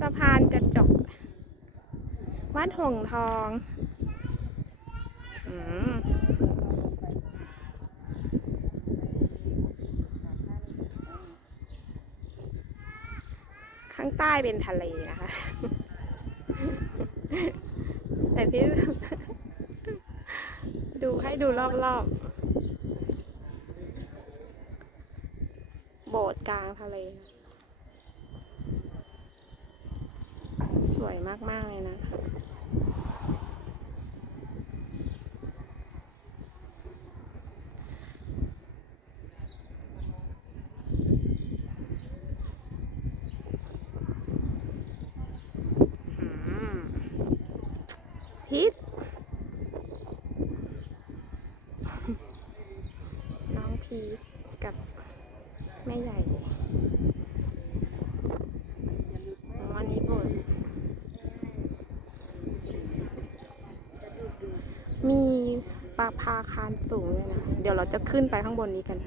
สะพานกระจกวัดหงส์ทองข้างใต้เป็นทะเลนะคะแต่ที่ดูให้ดูรอบๆโบสถ์กลางทะเลสวยมากๆเลยนะฮิตน้องพีทกับแม่ใหญ่วันนี้โบสถ์มีปลาพาคารสูงเลยนะเดี๋ยวเราจะขึ้นไปข้างบนนี้กัน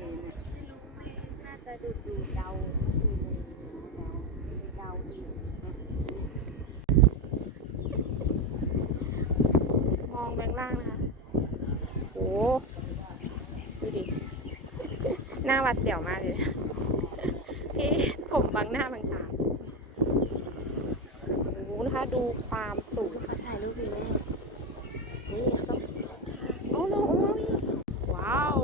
น่าจะดูเดาดีมองแบงล่างนะคะโอ้ดูดิหน้าหวัดเสียวมากเลยพี่ผมบังหน้าบางตาโอ้นะคะดูความสูงเขาถ่ายรูปดีไหมนี่เขาต้อง โอ้โหว้าว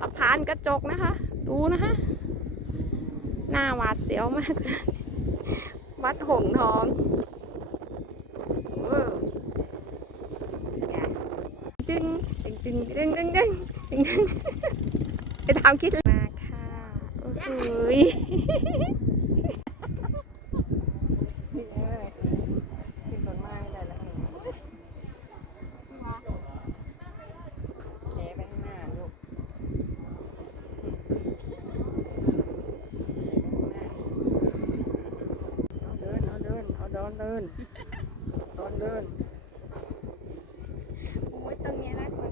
สะพานกระจกนะคะ ดูนะคะหน้าหวาดเสียวมากวัดหงส์ทองจึงจึงจึงจึงจึงจึงจึงไปตามคิดมาค่ะโอ้โหเดินโอ้ยตรงนี้น่ากลัว